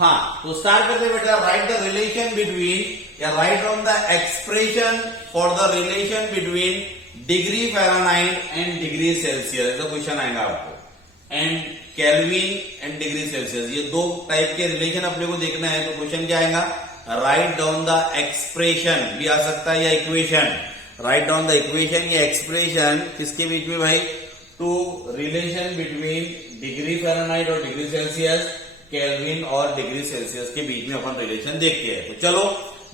हाँ, तो स्टार्ट करते बेटा, राइट द रिलेशन बिटवीन या right on the expression for the relation between degree Fahrenheit and degree Celsius. ऐसा क्वेश्चन आएगा आपको, and kelvin and degree Celsius, ये दो टाइप के रिलेशन अपने को देखना है। तो क्वेश्चन क्या आएगा, राइट डाउन द एक्सप्रेशन भी आ सकता है या equation, write down the equation या एक्सप्रेशन किसके बीच में भाई, to relation between degree Fahrenheit और डिग्री सेल्सियस, केल्विन और डिग्री सेल्सियस के बीच में अपन रिलेशन देखते हैं। तो चलो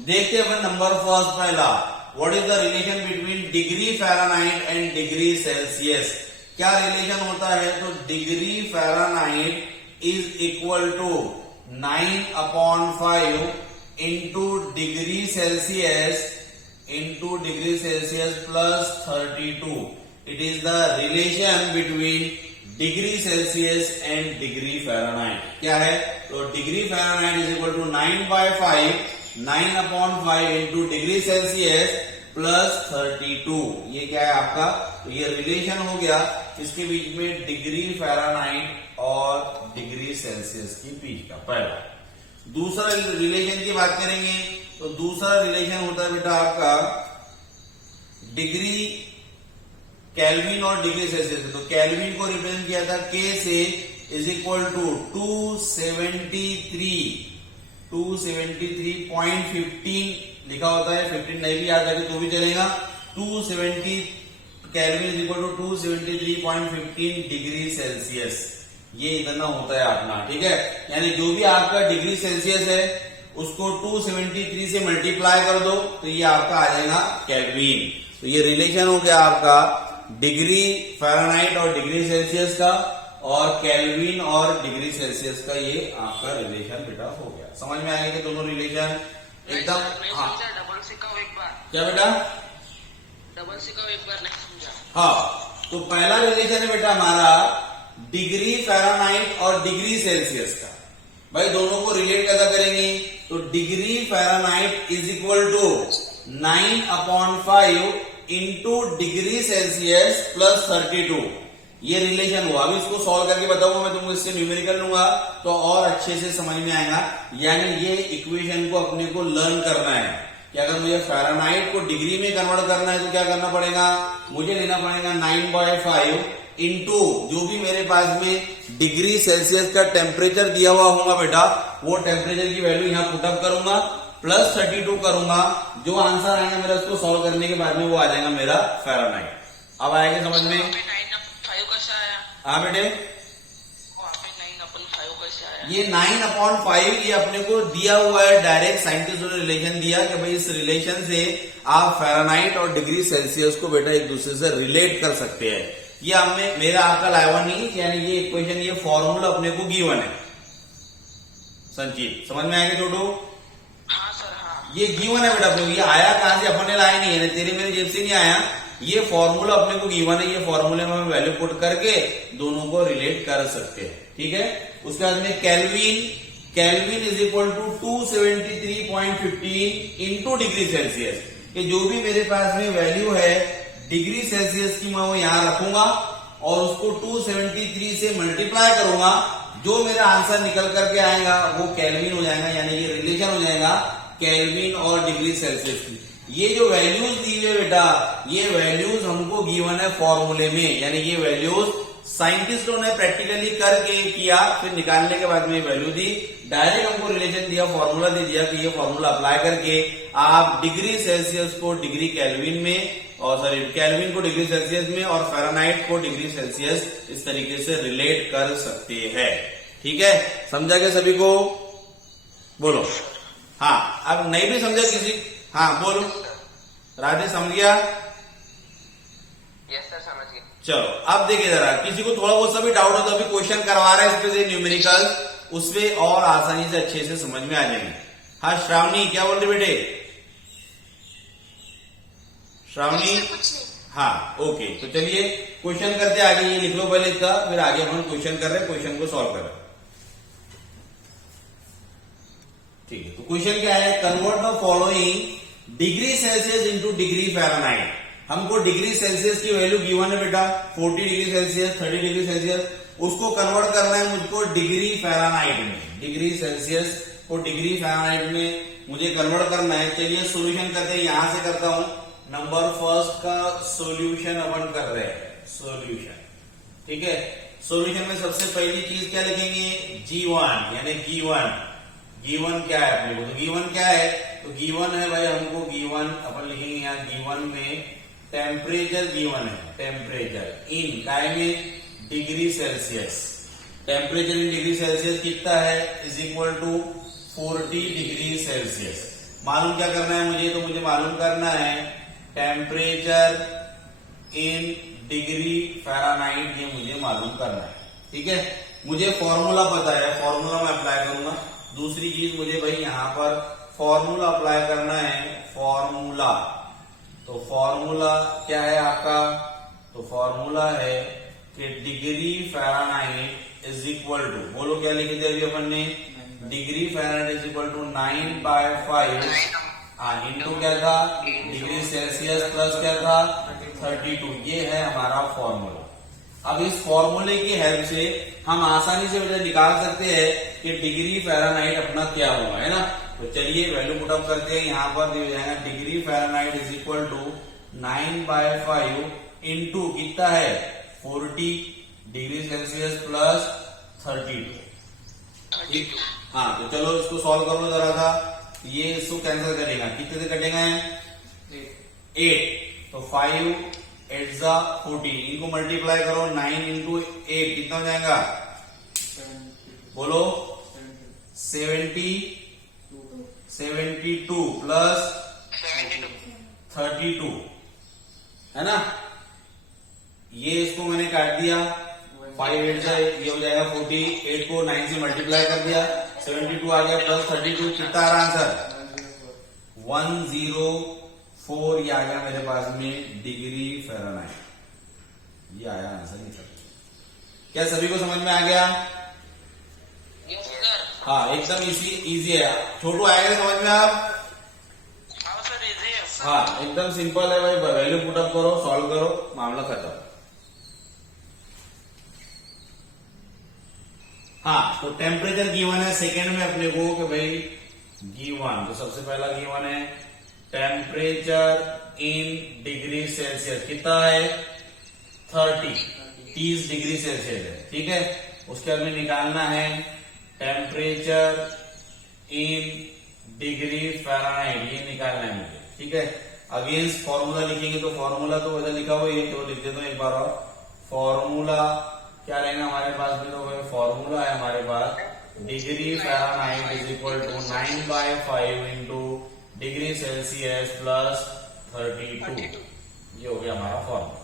देखते हैं अपन नंबर फर्स्ट पहला, what is the relation between degree Fahrenheit and degree Celsius. क्या रिलेशन होता है, तो degree Fahrenheit is equal to 9/5 into degree Celsius plus 32। It is the relation between degree Celsius and degree Fahrenheit. क्या है, तो degree Fahrenheit is equal to 9/5 into degree Celsius plus 32। ये क्या है आपका, तो ये रिलेशन हो गया इसके बीच में डिग्री फ़ारेनहाइट और डिग्री सेल्सियस के बीच का पहला। दूसरा रिलेशन की बात करेंगे तो दूसरा रिलेशन होता है बेटा आपका डिग्री केल्विन और डिग्री सेल्सियस। तो केल्विन को रिप्रेजेंट किया था K से, इज इक्वल टू 273.15 लिखा होता है, 15 नहीं भी याद रखे तो भी चलेगा। 270 Kelvin is equal to 273.15 degree Celsius, ये इतना होता है अपना, ठीक है। यानी जो भी आपका डिग्री सेल्सियस है उसको 273 से मल्टीप्लाई कर दो तो ये आपका आ जाएगा केल्विन। तो ये रिलेशन हो गया आपका डिग्री फ़ारेनहाइट और डिग्री सेल्सियस का, और केल्विन और डिग्री सेल्सियस का, ये आपका रिलेशन बेटा हो गया। समझ में आएंगे दोनों रिलेशन एकदम। हाँ, डबल सिखाओ एक बार। क्या बेटा, डबल सिखाओ एक बार, नहीं समझा। हाँ, तो पहला रिलेशन है बेटा हमारा डिग्री फ़ारेनहाइट और डिग्री सेल्सियस का। भाई दोनों को रिलेट कैसा करेंगे, तो degree Fahrenheit is equal to 9/5 into degree Celsius plus 32। ये रिलेशन हुआ। अभी इसको सॉल्व करके बताऊंगा मैं तुमको, इससे न्यूमेरिकल लूंगा तो और अच्छे से समझ में आएगा। यानी ये इक्वेशन को अपने को लर्न करना है कि अगर मुझे फ़ारेनहाइट को डिग्री में कन्वर्ट करना है तो क्या करना पड़ेगा, मुझे लेना पड़ेगा 9/5 इंटू जो भी मेरे पास में डिग्री सेल्सियस का टेम्परेचर दिया हुआ होगा बेटा, वो टेम्परेचर की वैल्यू यहाँ पुटअप करूंगा, प्लस 32 करूंगा। जो आंसर आएगा मेरा उसको सॉल्व करने के बाद में वो आ जाएगा मेरा फ़ारेनहाइट। अब आएगा समझ में। 9/5 कैसे आया? हाँ बेटे, 9/5 कैसे आया? ये 9/5 ये अपने को दिया हुआ है, डायरेक्ट साइंटिस्ट ने रिलेशन दिया कि भाई इस रिलेशन से आप फ़ारेनहाइट और डिग्री सेल्सियस को बेटा एक दूसरे से रिलेट कर सकते हैं। ये हमें मेरा आपका लाइवा नहीं, यानी ये इक्वेशन, ये फॉर्मूला अपने को गिवन है। संजीव समझ में आएगा छोटू? हाँ सर, हाँ। ये गिवन है बेटा अपने को, ये आया कहां से, अपन ने लाया नहीं है, तेरे मेरे जेब से नहीं आया। ये फॉर्मूला अपने को गिवन है, ये फॉर्मूले में हम वैल्यू पुट करके दोनों को रिलेट कर सकते हैं, ठीक है। उसके बाद में Kelvin is equal to 273.15 into degree Celsius. कि जो भी मेरे पास में वैल्यू है डिग्री सेल्सियस की, मैं वो यहां रखूंगा और उसको 273 से मल्टीप्लाई करूंगा। जो मेरा आंसर निकल करके आएगा वो केल्विन हो जाएगा, यानी ये रिलेशन हो जाएगा केल्विन और डिग्री सेल्सियस की। ये जो वैल्यूज दी है बेटा, ये वैल्यूज हमको गिवन है फॉर्मूले में, यानी ये वैल्यूज साइंटिस्टों ने प्रैक्टिकली करके किया, फिर निकालने के बाद में वैल्यू दी। डायरेक्ट हमको रिलेशन दिया, फॉर्मूला दे दिया कि ये फॉर्मूला अप्लाई करके आप डिग्री सेल्सियस को डिग्री केल्विन में, और सॉरी केल्विन को डिग्री सेल्सियस में और फ़ारेनहाइट को डिग्री सेल्सियस इस तरीके से रिलेट कर सकते हैं, ठीक है। समझा क्या सभी को? बोलो। हाँ, अब नहीं भी समझा किसी, हाँ बोलो। राधे समझ गया? यस सर, समझ गया। चलो अब देखिए जरा, किसी को थोड़ा बहुत सा भी डाउट हो तो अभी क्वेश्चन करवा रहे हैं इस पे से न्यूमेरिकल, उसपे और आसानी से अच्छे से समझ में आ जाएंगे। हाँ श्रावणी, क्या बोल रही बेटे? श्रावणी, हाँ ओके। तो चलिए क्वेश्चन करते आगे, ये लिख लो पहले इसका, फिर आगे हम क्वेश्चन कर रहे हैं, क्वेश्चन को सॉल्व कर रहे हैं, ठीक है। तो क्वेश्चन क्या है, convert the following degree Celsius into degree Fahrenheit. हमको डिग्री सेल्सियस की वैल्यू गिवन है बेटा 40 डिग्री सेल्सियस, 30 डिग्री सेल्सियस, उसको कन्वर्ट करना है मुझको डिग्री फ़ारेनहाइट में। डिग्री सेल्सियस को डिग्री फ़ारेनहाइट में मुझे कन्वर्ट करना है। चलिए सॉल्यूशन करते हैं, यहां से करता हूं। नंबर फर्स्ट का सॉल्यूशन अपन कर रहे हैं, सॉल्यूशन। ठीक है, सॉल्यूशन में सबसे पहली चीज क्या लिखेंगे, G1 यानी गिवन क्या है अपने को, तो गिवन क्या है, तो गिवन है भाई हमको, गिवन अपन लिखेंगे यहाँ, गिवन में टेम्परेचर गिवन है, टेम्परेचर इन काय में degree Celsius, temperature in degree Celsius कितना है, is equal to 40 degree Celsius. मालूम क्या करना है मुझे, तो मुझे मालूम करना है टेम्परेचर इन डिग्री फ़ारेनहाइट, ये मुझे मालूम करना है। ठीक है, मुझे फॉर्मूला पता है, फॉर्मूला मैं अप्लाई करूंगा। दूसरी चीज मुझे भाई यहाँ पर फॉर्मूला अप्लाई करना है, फॉर्मूला। तो फॉर्मूला क्या है आपका, तो फॉर्मूला है कि degree Fahrenheit is equal to, बोलो क्या लिखे थे अभी अपन ने, degree Fahrenheit is equal to 9/5 into क्या था, डिग्री सेल्सियस प्लस क्या था 32। ये है हमारा फॉर्मूला। अब इस फॉर्मूले की हेल्प से हम आसानी से वजह निकाल सकते हैं कि डिग्री फ़ारेनहाइट अपना क्या होगा, है ना। तो चलिए वैल्यू पुटअप करते हैं, यहाँ पर दिया जाएगा degree Fahrenheit is equal to 9/5 into कितना है 40 डिग्री सेल्सियस प्लस 32। ठीक, हाँ तो चलो इसको सॉल्व करो जरा था, ये इसको कैंसिल करेगा, कितने से कटेगा 8, तो 5 8 जा 40, इनको मल्टीप्लाई करो 9 इंटू 8 कितना हो जाएगा, बोलो 72 प्लस 32, है ना। ये इसको मैंने काट दिया, 5 8 जा ये हो जाएगा 40, 8 को 9 से मल्टीप्लाई कर दिया, 72 आ गया प्लस 32, कितना आ रहा आंसर 104, ये आ गया मेरे पास में डिग्री फ़ारेनहाइट, ये आया आंसर। क्या सभी को समझ में आ गया, यस सर। हाँ एकदम इजी है, छोटू आएगा समझ में आप, हाँ सर, इजी है सर। हाँ एकदम सिंपल है भाई, वैल्यू पुटअप करो, सॉल्व करो, मामला खत्म। हाँ तो टेम्परेचर गिवन है सेकेंड में अपने को कि भाई गिवन, तो सबसे पहला गिवन है टेम्परेचर इन डिग्री सेल्सियस कितना है 30 डिग्री सेल्सियस है। ठीक है, उसके बाद में निकालना है टेम्परेचर इन डिग्री फ़ारेनहाइट, ये निकालना है मुझे। ठीक है, अगेंस्ट फॉर्मूला लिखेंगे, तो फॉर्मूला तो वैसा लिखा हुआ है, तो लिख देता हूं एक बार और। फॉर्मूला क्या रहेगा हमारे पास में, तो फॉर्मूला है हमारे पास degree Fahrenheit is equal to 9/5 into degree Celsius plus 32, ये हो गया हमारा फॉर्मूला।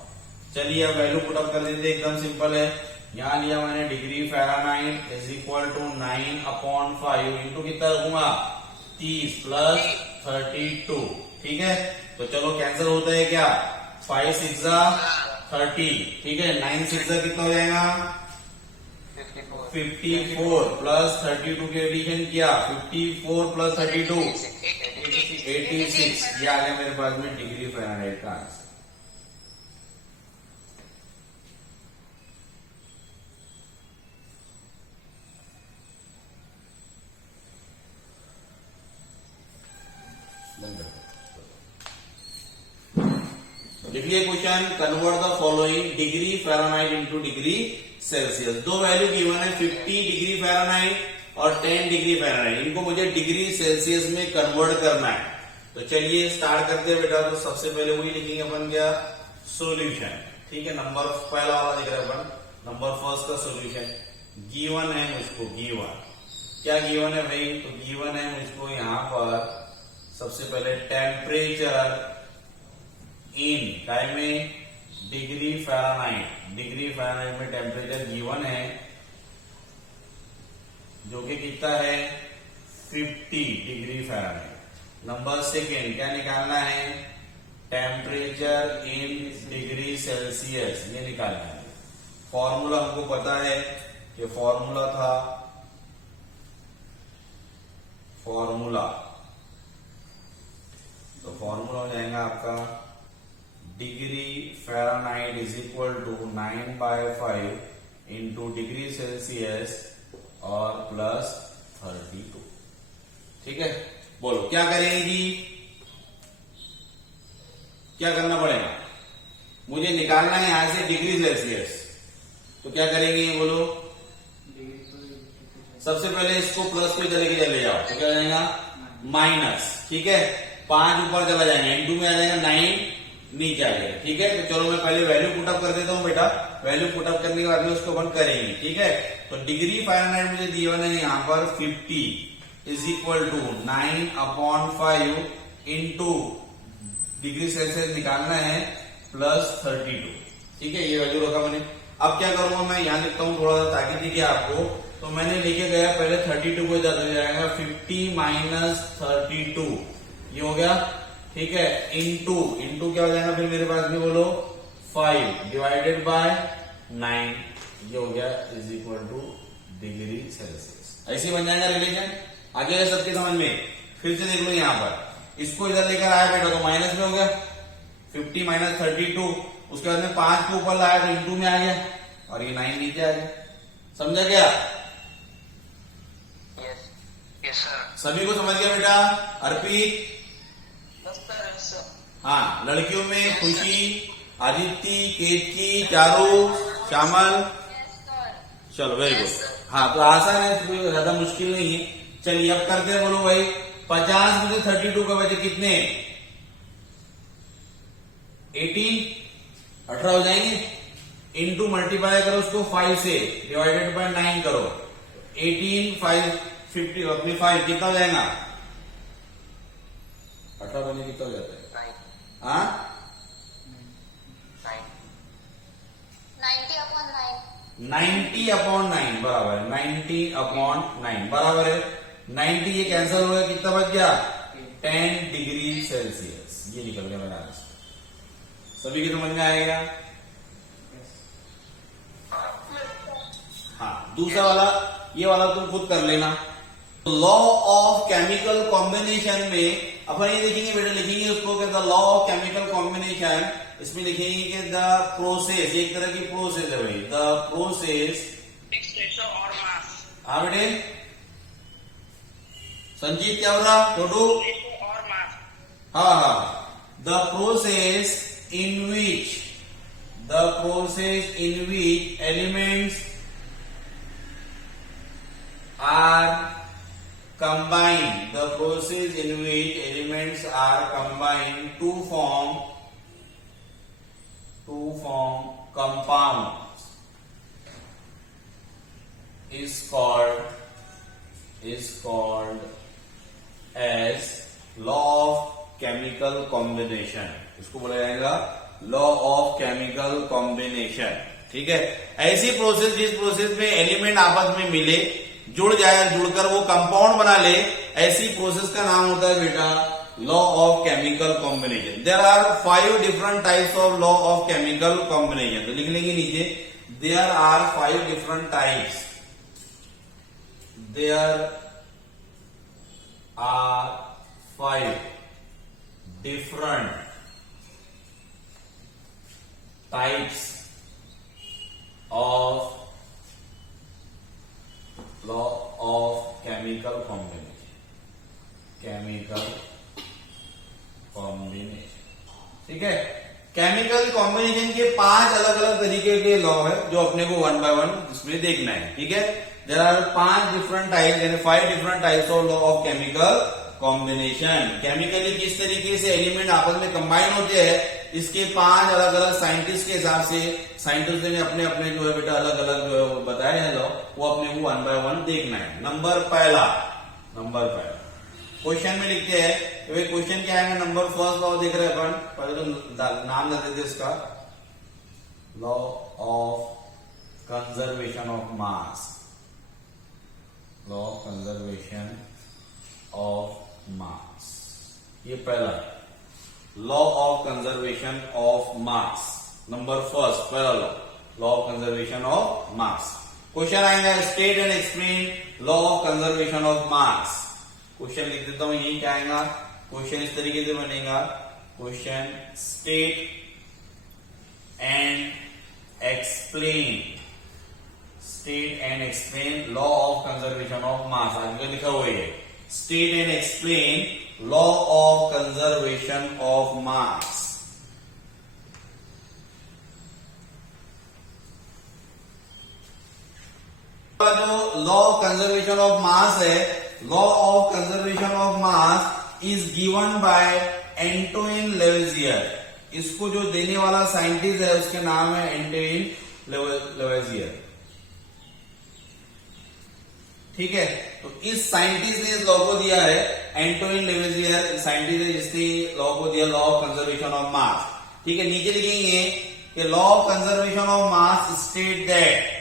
चलिए अब वैल्यू पुटअप कर देते, एकदम सिंपल है। यहां लिया मैंने degree Fahrenheit is equal to 9/5 into कितना रखूंगा 30 प्लस 32। ठीक है, तो चलो कैंसिल होता है क्या, 5 6 30, ठीक है, 9 6 कितना हो जाएगा 54 प्लस 32 के एडिशन किया, 54 प्लस 32 86, ये आ गया मेरे पास में डिग्री फ़ारेनहाइट का आंसर। लिखिए question, convert the following degree Fahrenheit into degree Celsius. दो वैल्यू गिवन है 50 डिग्री फ़ारेनहाइट और 10 डिग्री फ़ारेनहाइट, इनको मुझे डिग्री सेल्सियस में कन्वर्ट करना है। तो चलिए स्टार्ट करते हैं बेटा। तो सबसे पहले वही लिखेंगे अपन क्या, सॉल्यूशन। ठीक है, नंबर पहला वाला लिख रहे हैं अपन, नंबर फर्स्ट का सॉल्यूशन। गिवन है मुझको, गिवन क्या गिवन है भाई, तो गिवन है मुझको यहाँ पर सबसे पहले टेम्परेचर इन टाइम में डिग्री फ़ारेनहाइट, डिग्री फ़ारेनहाइट में टेम्परेचर गिवन है जो कि कितना है 50 डिग्री फ़ारेनहाइट। नंबर सेकेंड क्या निकालना है, टेम्परेचर इन डिग्री सेल्सियस, ये निकालना है। फॉर्मूला हमको पता है कि फॉर्मूला था, फॉर्मूला तो फॉर्मूला हो जाएगा आपका degree Fahrenheit is equal to 9/5 into degree Celsius और प्लस ठीक है, बोलो क्या करेंगे जी, क्या करना पड़ेगा, मुझे निकालना है यहां से डिग्री सेल्सियस, तो क्या करेंगे बोलो, सबसे पहले इसको प्लस को इधर लेके ले जाओ, तो क्या हो जाएगा माइनस, ठीक है, 5 ऊपर चला जाएगा, इनटू में आ जाएगा 9 नीचे आ जाएगा, ठीक है। तो चलो मैं पहले वैल्यू पुटअप कर देता हूं बेटा, वैल्यू पुटअप करने के बाद में उसको अपन करेंगे, ठीक है। तो डिग्री फ़ारेनहाइट मुझे दिया है यहाँ पर 50 is equal to 9/5 into degree Celsius निकालना है प्लस 32, ठीक है, ये वैल्यू रखा मैंने। अब क्या करूंगा मैं, यहाँ लिखता हूँ थोड़ा सा ताकि दिखे आपको, तो मैंने लेके गया पहले 32 को इधर ले जाएगा, 50 माइनस 32 ये हो गया, ठीक है, इंटू क्या हो जाएगा फिर मेरे पास में बोलो 5 डिवाइडेड बाय 9 ये हो गया is equal two degree Celsius. ऐसे बन जाएगा रिलेशन, आगे है सबके समझ में। फिर से देख लो यहाँ पर, इसको इधर लेकर आया बेटा तो माइनस में हो गया, 50 माइनस 32, उसके बाद में 5 को ऊपर लाया तो इंटू में आ गया और ये 9 नीचे आ गया, समझा क्या? Yes sir. सभी को समझ गया बेटा? अर्पित? हाँ, लड़कियों में खुशी, आदित्य, केतकी, चारू, श्यामल, चलो वेरी गुड। हाँ, तो आसान है, कोई ज्यादा मुश्किल नहीं है। चलिए अब करते हैं, बोलो भाई 50 में से 32 का बचे कितने, 18 हो जाएंगे, इंटू मल्टीप्लाई करो उसको 5 से, डिवाइडेड बाय 9 करो, 18 5 50 अपने 5 कितना हो जाएगा, 18 बने कितना हो जाता है, हाँ 90/9 बराबर है, 90/9 बराबर है 90, ये कैंसिल हो गया, कितना बच गया 10 डिग्री सेल्सियस, ये निकल गया मेरा आंसर। सभी की समझ में आएगा? हाँ, दूसरा वाला, ये वाला तुम खुद कर लेना। लॉ ऑफ केमिकल कॉम्बिनेशन में अपन ये देखेंगे बेटा, लिखेंगे उसको क्या, the law of chemical combination, इसमें लिखेंगे कि द प्रोसेस, एक तरह की प्रोसेस है भाई, द प्रोसेस, और मास। हाँ बेटे संजीत क्या हो रहा, छोटू और मास। हाँ, the process in which elements are combined, the process in which elements are combined to form compounds is called as law of chemical combination, इसको बोला जाएगा लॉ ऑफ केमिकल कॉम्बिनेशन, ठीक है। ऐसी प्रोसेस जिस प्रोसेस में एलिमेंट आपस में मिले, जुड़ जाए, जुड़कर वो कंपाउंड बना ले, ऐसी प्रोसेस का नाम होता है बेटा law of chemical combination. There are 5 different types of law of chemical combination, तो लिख लेंगे नीचे, there are 5 different types, there are 5 different types of law of chemical combination, ठीक है। केमिकल कॉम्बिनेशन के 5 अलग अलग तरीके के लॉ है जो अपने को 1 by 1 इसमें देखना है, ठीक है। देयर आर 5 डिफरेंट टाइप्स, यानी 5 different types of law of chemical combination. Chemically किस तरीके से एलिमेंट आपस में कंबाइन होते हैं, इसके 5 अलग अलग साइंटिस्ट के हिसाब से, साइंटिस्ट ने अपने अपने जो है बेटा अलग अलग जो है बताए हैं लॉ, वो अपने को 1 by 1 देखना है। नंबर पहला क्वेश्चन में लिखते हैं, तो क्वेश्चन क्या है, नंबर फर्स्ट लॉ देख रहे हैं अपन, पहले तो नाम दे देते इसका, law of conservation of mass, law of conservation of mass, ये पहला है, law of conservation of mass, number first पहला law of conservation of mass. Question आएगा, state and explain law of conservation of mass. Question लिख देता हूं, यही क्या आएगा, क्वेश्चन इस तरीके से बनेगा, question state and explain law of conservation of मास, आगे लिखा हुआ है state and explain law of conservation of mass. जो law of conservation of mass है, law of conservation of mass is given by Antoine Lavoisier. इसको जो देने वाला साइंटिस्ट है उसके नाम है एंटोइन लेवेजियर। ठीक है, तो इस साइंटिस्ट ने इस लॉ को दिया है, एंटोइन लेवेजियर साइंटिस्ट है जिसने लॉ को दिया, लॉ ऑफ कंजर्वेशन ऑफ मास। ठीक है, नीचे लिखेंगे कि law of conservation of mass state that,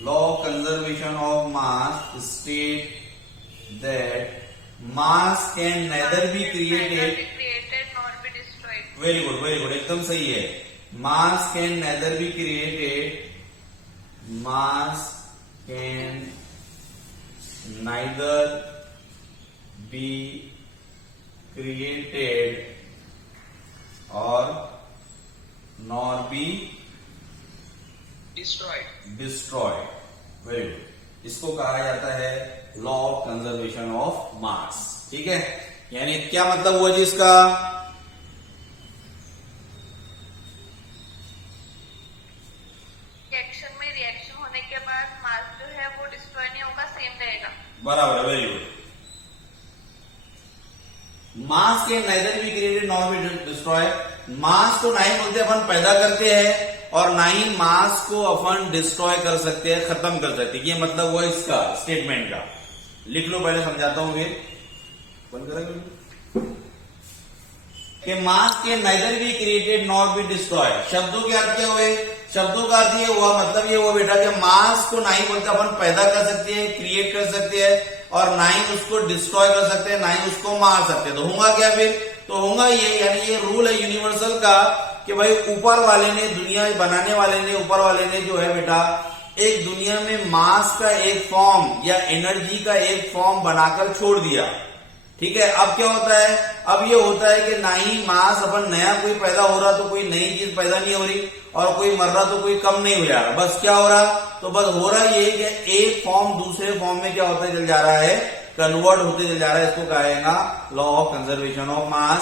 law of conservation of mass state that mass can neither be created nor be destroyed. very good, एकदम सही है। mass can neither be created, mass can neither be created or nor be destroyed. Very good. इसको कहा जाता है law of conservation of मास। ठीक है, यानी क्या मतलब हुआ जी इसका? रिएक्शन में रिएक्शन होने के बाद मास जो है वो डिस्ट्रॉय नहीं होगा, सेम रहेगा। बराबर, वेरी गुड। मास के neither be created nor be destroy. Mass को ना ही बोलते अपन पैदा करते हैं और ना ही मास को अपन डिस्ट्रॉय कर सकते हैं, खत्म कर सकते हैं। ये मतलब हुआ इसका स्टेटमेंट का। लिख लो, पहले समझाता हूं फिर बंद करेंगे। कि मास के neither be created nor be destroy, शब्दों के अर्थ क्या हुए? शब्दों का अर्थ ये हुआ, मतलब ये हुआ बेटा कि मास को ना ही बोलते अपन पैदा कर सकते हैं, क्रिएट कर सकते हैं, और ना ही उसको डिस्ट्रॉय कर सकते हैं, ना ही उसको मार सकते हैं। तो होगा क्या फिर? तो होगा ये, यानी ये रूल है यूनिवर्सल का कि भाई ऊपर वाले ने, दुनिया बनाने वाले ने, ऊपर वाले ने जो है बेटा एक दुनिया में मास का एक फॉर्म या एनर्जी का एक फॉर्म बनाकर छोड़ दिया। ठीक है, अब क्या होता है? अब ये होता है कि ना ही मास अपन नया कोई पैदा हो रहा तो कोई नई चीज पैदा नहीं हो रही, और कोई मर रहा तो कोई कम नहीं हो जा रहा। बस क्या हो रहा? तो बस हो रहा ये कि एक फॉर्म दूसरे फॉर्म में क्या होता चल जा रहा है, कन्वर्ट होते चल जा रहा है। इसको कहेगा लॉ ऑफ कंजर्वेशन ऑफ मास।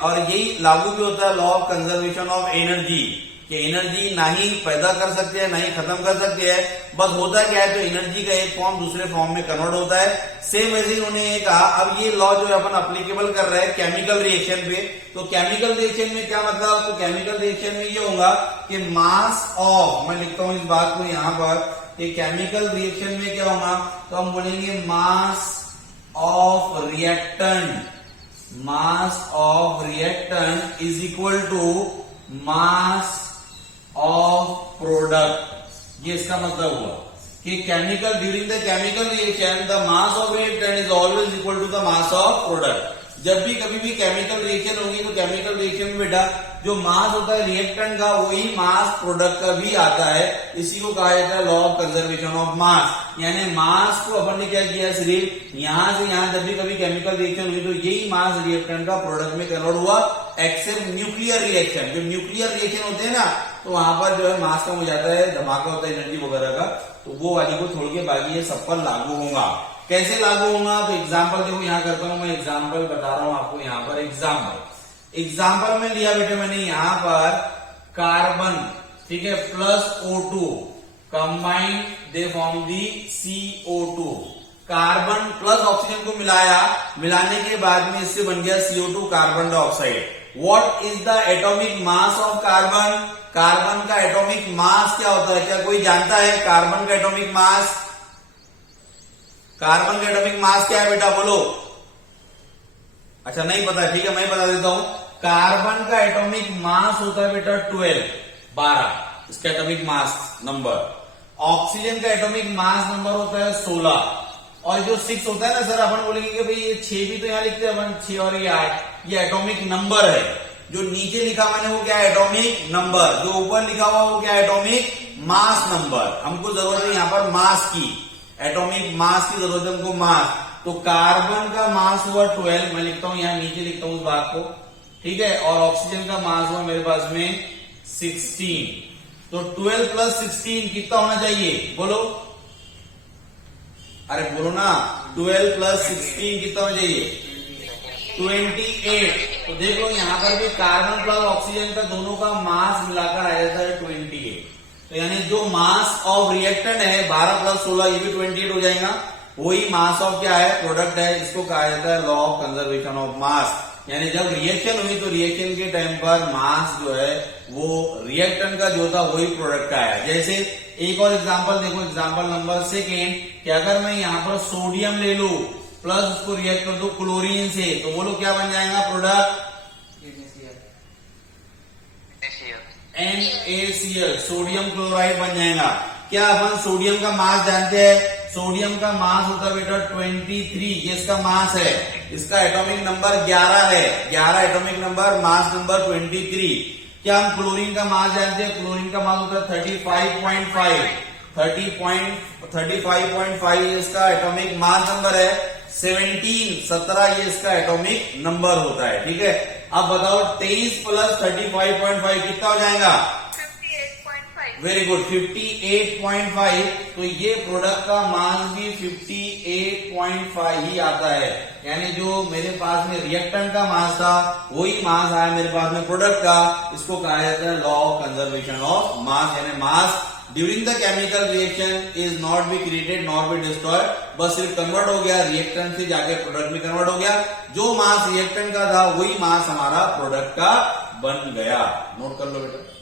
और यही लागू भी होता है law of conservation of energy, कि एनर्जी ना ही पैदा कर सकते हैं ना ही खत्म कर सकते हैं, बस होता क्या है तो एनर्जी का एक फॉर्म दूसरे फॉर्म में कन्वर्ट होता है। सेम वैसे ही उन्होंने ये कहा। अब ये लॉ जो है अपन अप्लीकेबल कर रहे हैं केमिकल रिएक्शन पे। तो केमिकल रिएक्शन में क्या मतलब? तो केमिकल रिएक्शन में ये होगा कि मास ऑफ, मैं लिखता हूं इस बात को यहां पर, कि केमिकल रिएक्शन में क्या होगा? तो हम बोलेंगे mass of reactant, mass of reactant is equal to mass of product. ये इसका मतलब हुआ कि chemical, during the chemical reaction the mass of reactant is always equal to the mass of product. जब भी कभी भी केमिकल रिएक्शन होगी तो केमिकल रिएक्शन में बेटा जो मास होता है रिएक्टेंट का वही मास प्रोडक्ट का भी आता है। इसी को कहा जाता है law of conservation of mass. यानी मास को अपन ने क्या किया, सिर्फ यहां से यहां जब भी कभी केमिकल रिएक्शन हुई तो यही मास रिएक्टेंट का प्रोडक्ट में कन्वर्ट हुआ, एक्सेप्ट न्यूक्लियर रिएक्शन। जो न्यूक्लियर रिएक्शन होते हैं ना तो वहां पर जो है मास कम हो जाता है, धमाका होता है एनर्जी वगैरह का, तो वो वाली को छोड़ के बाकी ये सब पर लागू होगा। कैसे लागू होगा? तो एग्जाम्पल देखो यहाँ करता हूं मैं, एग्जाम्पल बता रहा हूं आपको। यहाँ पर एग्जाम्पल में लिया बेटे मैंने यहाँ पर कार्बन, ठीक है, plus O2 combined they form the CO2। Carbon plus oxygen को मिलाया, मिलाने के बाद में इससे बन गया CO2 carbon dioxide. What is the atomic mass of carbon? Carbon का एटॉमिक मास क्या होता है? क्या कोई जानता है कार्बन का एटॉमिक मास? कार्बन का एटॉमिक मास क्या है बेटा, बोलो। अच्छा नहीं पता, ठीक है मैं बता देता हूं। कार्बन का एटॉमिक मास होता है बेटा 12, इसका एटॉमिक मास नंबर। ऑक्सीजन का एटॉमिक मास नंबर होता है 16, और जो 6 होता है ना सर, अपन बोलेंगे कि भाई ये 6 भी तो यहां लिखते हैं अपन, 6 और ये 8, ये एटॉमिक नंबर है। जो नीचे लिखा मैंने वो क्या है, एटॉमिक नंबर। जो ऊपर लिखा हुआ वो क्या है, एटॉमिक मास नंबर। हमको जरूरत है यहाँ पर मास की, एटॉमिक मास की जरूरत है हमको, मास। तो कार्बन का मास हुआ 12, मैं लिखता हूं यहाँ नीचे लिखता हूं उस बात को, ठीक है। और ऑक्सीजन का मास हुआ मेरे पास में 16। तो 12 प्लस 16 कितना होना चाहिए, बोलो, अरे बोलो ना। 12 प्लस 16 कितना हो जाइए 28। तो देख लो यहाँ पर भी कार्बन प्लस ऑक्सीजन का दोनों का मास मिलाकर आ जाता है 28। तो यानी जो मास ऑफ रिएक्टेंट है 12 प्लस 16 ये भी 28 हो जाएगा, वही मास ऑफ क्या है प्रोडक्ट है, इसको कहा जाता है law of conservation of mass. यानी जब रिएक्शन हुई तो रिएक्शन के टाइम पर मास जो है वो रिएक्टेंट का जो था वही प्रोडक्ट का है। जैसे एक और एग्जांपल देखो, एग्जांपल नंबर 2 कि अगर मैं यहाँ पर सोडियम ले लू प्लस उसको रिएक्ट कर दो क्लोरीन से, तो बोलो क्या बन जाएगा प्रोडक्ट NaCl, सोडियम क्लोराइड बन जाएगा। क्या अपन सोडियम का मास जानते हैं? सोडियम का मास होता है बेटा 23, ये इसका मास है, इसका एटॉमिक नंबर 11 है, 11 एटॉमिक नंबर, मास नंबर 23। क्या हम क्लोरीन का मास जानते हैं? क्लोरीन का मास होता है 35.5 ये इसका एटॉमिक मास नंबर है, 17 ये इसका एटॉमिक नंबर होता है। ठीक है, अब बताओ 23 प्लस 35.5 कितना हो जाएगा? 58.5। Very good, 58.5। तो ये प्रोडक्ट का मास भी 58.5 ही आता है। यानी जो मेरे पास में रिएक्टेंट का मास था वही मास आया मेरे पास में प्रोडक्ट का। इसको कहा जाता है law of conservation of mass. यानी mass during the chemical reaction is not be created not be destroyed, बस सिर्फ कन्वर्ट हो गया, रिएक्टेंट से जाके प्रोडक्ट में कन्वर्ट हो गया। जो मास रिएक्टेंट का था वही मास हमारा प्रोडक्ट का बन गया। नोट कर लो बेटा।